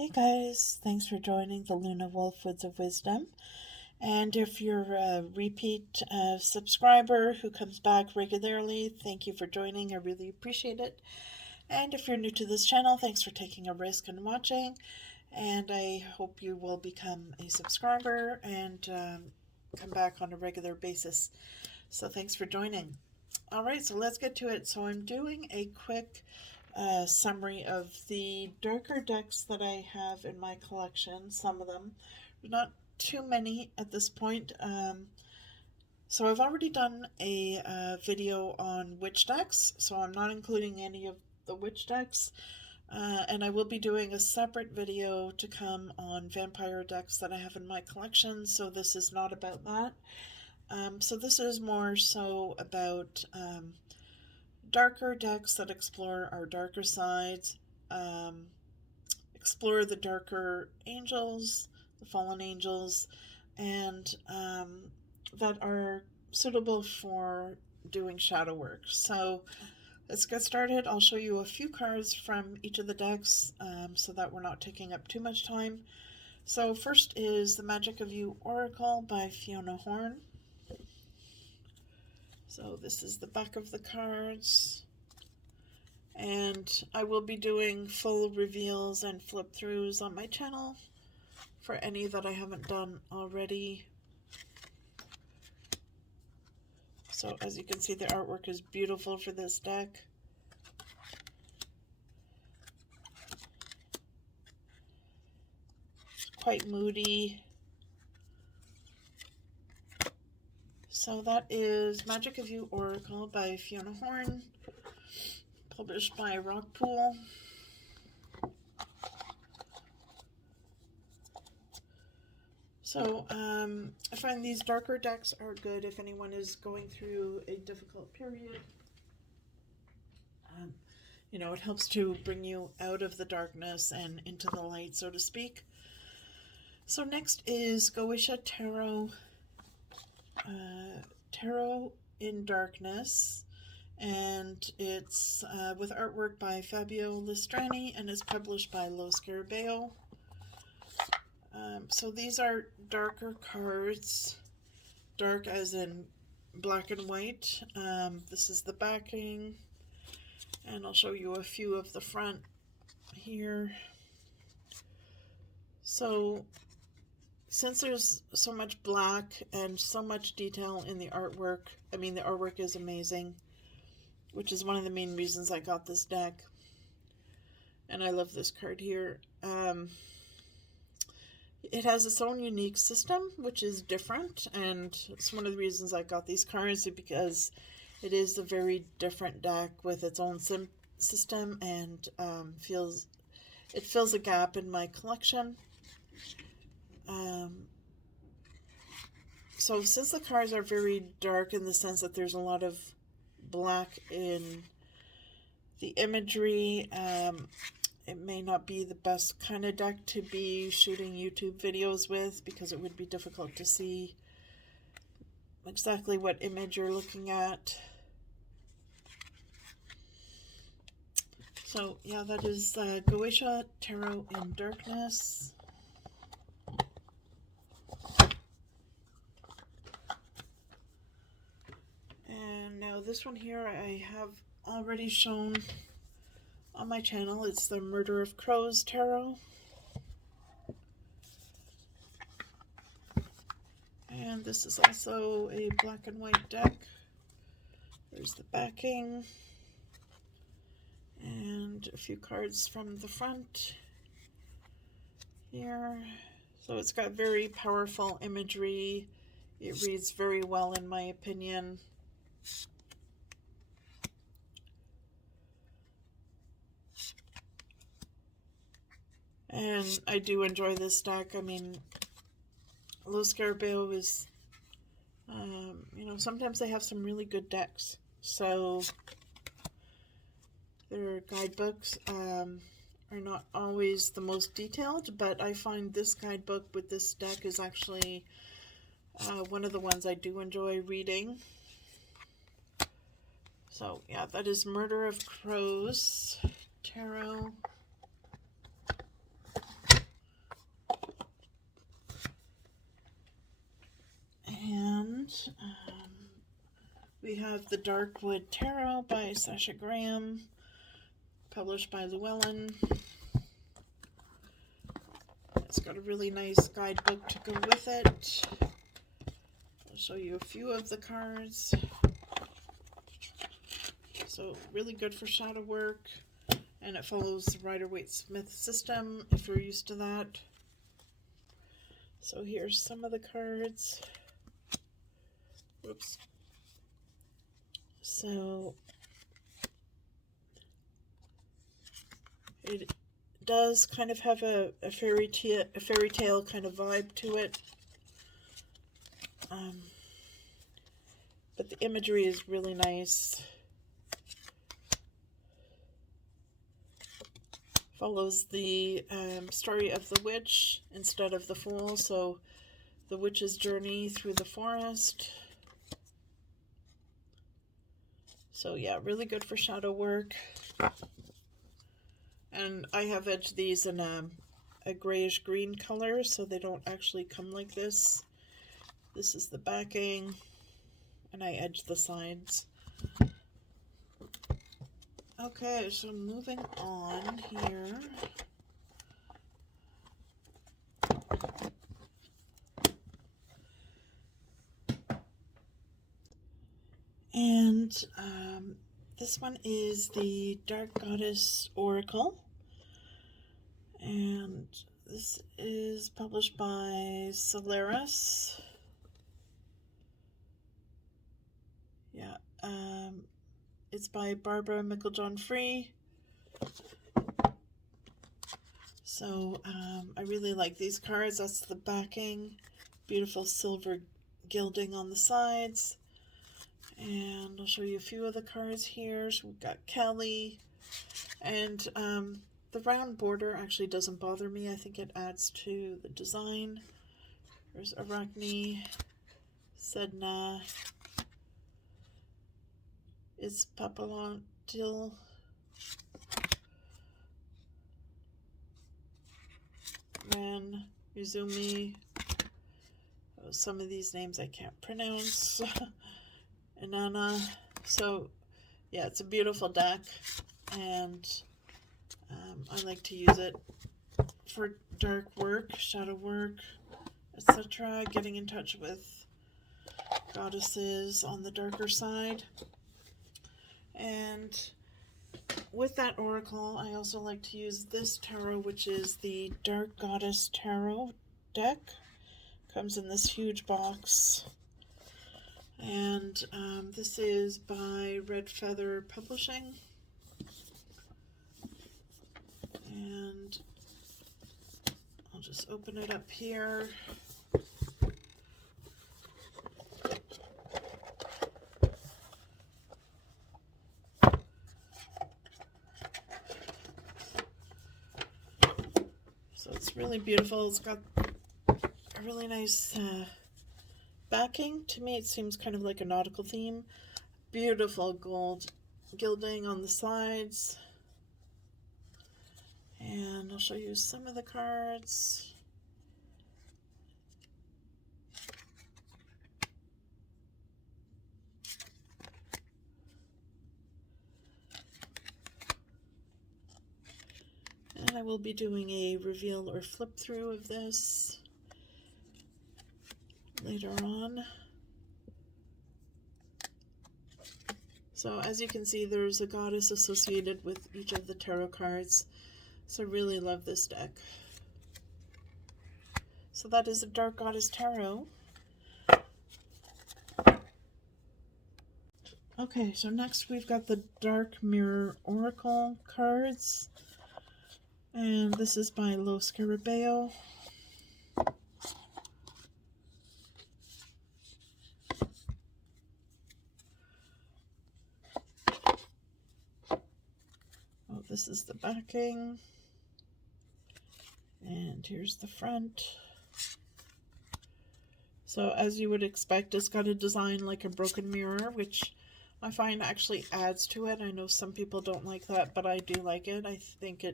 Hey guys, thanks for joining the Luna Wolf Woods of Wisdom. And if you're a repeat subscriber who comes back regularly, thank you for joining. I really appreciate it. And if you're new to this channel, thanks for taking a risk and watching. And I hope you will become a subscriber and come back on a regular basis. So thanks for joining. All right, so let's get to it. So I'm doing a quick summary of the darker decks that I have in my collection. Some of them, not too many at this point. So I've already done a video on witch decks, so I'm not including any of the witch decks. And I will be doing a separate video to come on vampire decks that I have in my collection, so this is not about that. So this is more so about darker decks that explore our darker sides, explore the darker angels, the fallen angels, and that are suitable for doing shadow work. So let's get started. I'll show you a few cards from each of the decks so that we're not taking up too much time. So first is the Magic of You Oracle by Fiona Horn. So this is the back of the cards, and I will be doing full reveals and flip throughs on my channel for any that I haven't done already. So as you can see, the artwork is beautiful for this deck. It's quite moody. So that is Magic of You Oracle by Fiona Horn, published by Rockpool. So I find these darker decks are good if anyone is going through a difficult period. You know, it helps to bring you out of the darkness and into the light, so to speak. So next is Galicia Tarot. Tarot in Darkness, and it's with artwork by Fabio Listrani and is published by Lo Scarabeo. So these are darker cards, dark as in black and white. This is the backing, and I'll show you a few of the front here. So since there's so much black and so much detail in the artwork, I mean, the artwork is amazing, which is one of the main reasons I got this deck. And I love this card here. It has its own unique system, which is different, and it's one of the reasons I got these cards, because it is a very different deck with its own system, and it fills a gap in my collection. So since the cards are very dark in the sense that there's a lot of black in the imagery, it may not be the best kind of deck to be shooting YouTube videos with, because it would be difficult to see exactly what image you're looking at. So yeah, that is Galicia Tarot in Darkness. And now this one here I have already shown on my channel. It's the Murder of Crows Tarot. And this is also a black and white deck. There's the backing. And a few cards from the front here. So it's got very powerful imagery. It reads very well in my opinion. And I do enjoy this deck. I mean, Lo Scarabeo is, you know, sometimes they have some really good decks. So their guidebooks are not always the most detailed, but I find this guidebook with this deck is actually one of the ones I do enjoy reading. So yeah, that is Murder of Crows Tarot. we have the Darkwood Tarot by Sasha, published by Llewellyn. It's got a really nice guidebook to go with it. I'll show you a few of the cards. So really good for shadow work, and it follows the Rider-Waite-Smith system if you're used to that. So here's some of the cards. Whoops. So it does kind of have a fairy tale kind of vibe to it. But the imagery is really nice. Follows the story of the witch instead of the fool, so the witch's journey through the forest. So yeah, really good for shadow work. And I have edged these in a grayish green color, so they don't actually come like this. This is the backing, and I edged the sides. Okay, so moving on here. And this one is the Dark Goddess Oracle. And this is published by Solaris. Yeah, it's by Barbara Micklejohn-Free. So I really like these cards. That's the backing. Beautiful silver gilding on the sides. And I'll show you a few of the cards here. So we've got Cali. And the round border actually doesn't bother me. I think it adds to the design. There's Arachne, Sedna. It's Papalontil. Ran, Izumi. Oh, some of these names I can't pronounce. Inanna. So, yeah, it's a beautiful deck, and I like to use it for dark work, shadow work, etc. Getting in touch with goddesses on the darker side. And with that oracle, I also like to use this tarot, which is the Dark Goddess Tarot deck. Comes in this huge box. And this is by Red Feather Publishing. And I'll just open it up here. So it's really beautiful. It's got a really nice backing. To me, it seems kind of like a nautical theme. Beautiful gold gilding on the sides. And I'll show you some of the cards. And I will be doing a reveal or flip through of this later on. So as you can see, there's a goddess associated with each of the tarot cards. So I really love this deck. So that is the Dark Goddess Tarot. Okay, so next we've got the Dark Mirror Oracle cards. And this is by Lo Scarabeo. Oh, this is the backing. And here's the front. So as you would expect, it's got a design like a broken mirror, which I find actually adds to it. I know some people don't like that, but I do like it. I think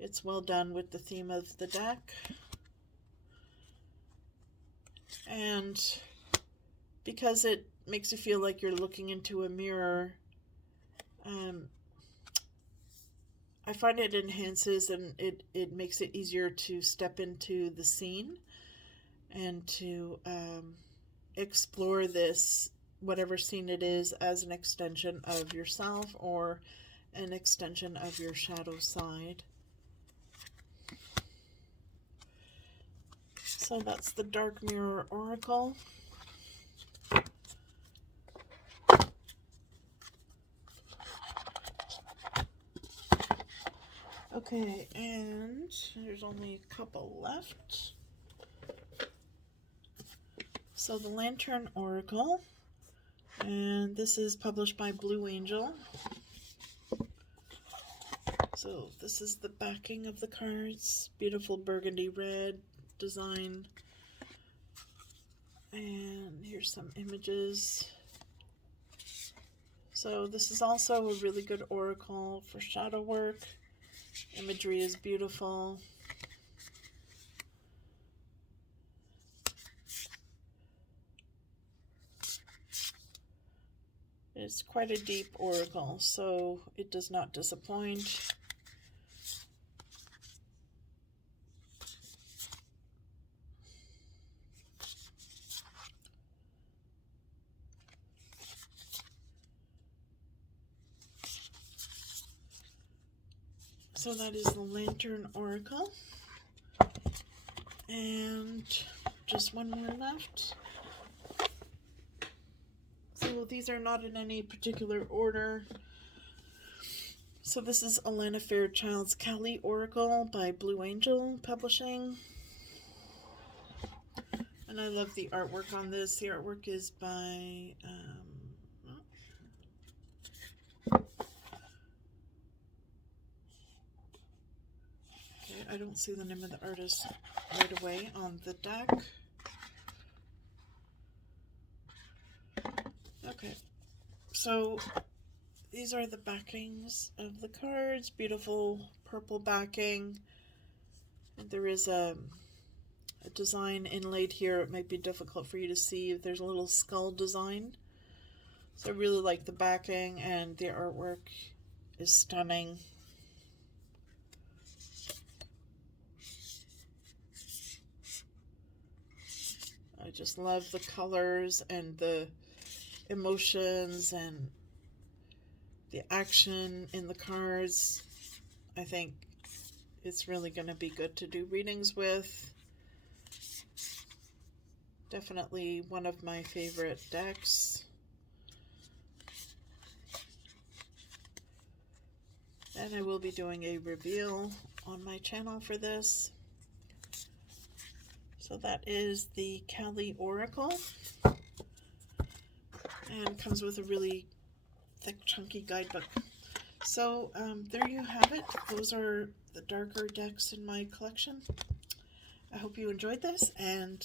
it's well done with the theme of the deck. And because it makes you feel like you're looking into a mirror. I find it enhances and it makes it easier to step into the scene and to explore this, whatever scene it is, as an extension of yourself or an extension of your shadow side. So that's the Dark Mirror Oracle. Okay, and there's only a couple left. So the Lantern Oracle, and this is published by Blue Angel. So this is the backing of the cards, beautiful burgundy red design. And here's some images. So this is also a really good oracle for shadow work. Imagery is beautiful. It's quite a deep oracle, so it does not disappoint. So that is the Lantern Oracle. And just one more left. So these are not in any particular order. So this is Elena Fairchild's Cali Oracle by Blue Angel Publishing. And I love the artwork on this. The artwork is by I don't see the name of the artist right away on the deck. Okay, so these are the backings of the cards. Beautiful purple backing. And there is a design inlaid here. It might be difficult for you to see. There's a little skull design. So I really like the backing, and the artwork is stunning. I just love the colors and the emotions and the action in the cards. I think it's really going to be good to do readings with. Definitely one of my favorite decks. And I will be doing a reveal on my channel for this. So that is the Cali Oracle, and comes with a really thick, chunky guidebook. So there you have it. Those are the darker decks in my collection. I hope you enjoyed this, and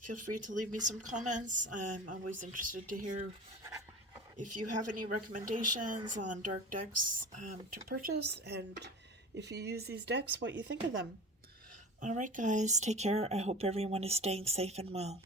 feel free to leave me some comments. I'm always interested to hear if you have any recommendations on dark decks to purchase, and if you use these decks, what you think of them. Alright guys, take care. I hope everyone is staying safe and well.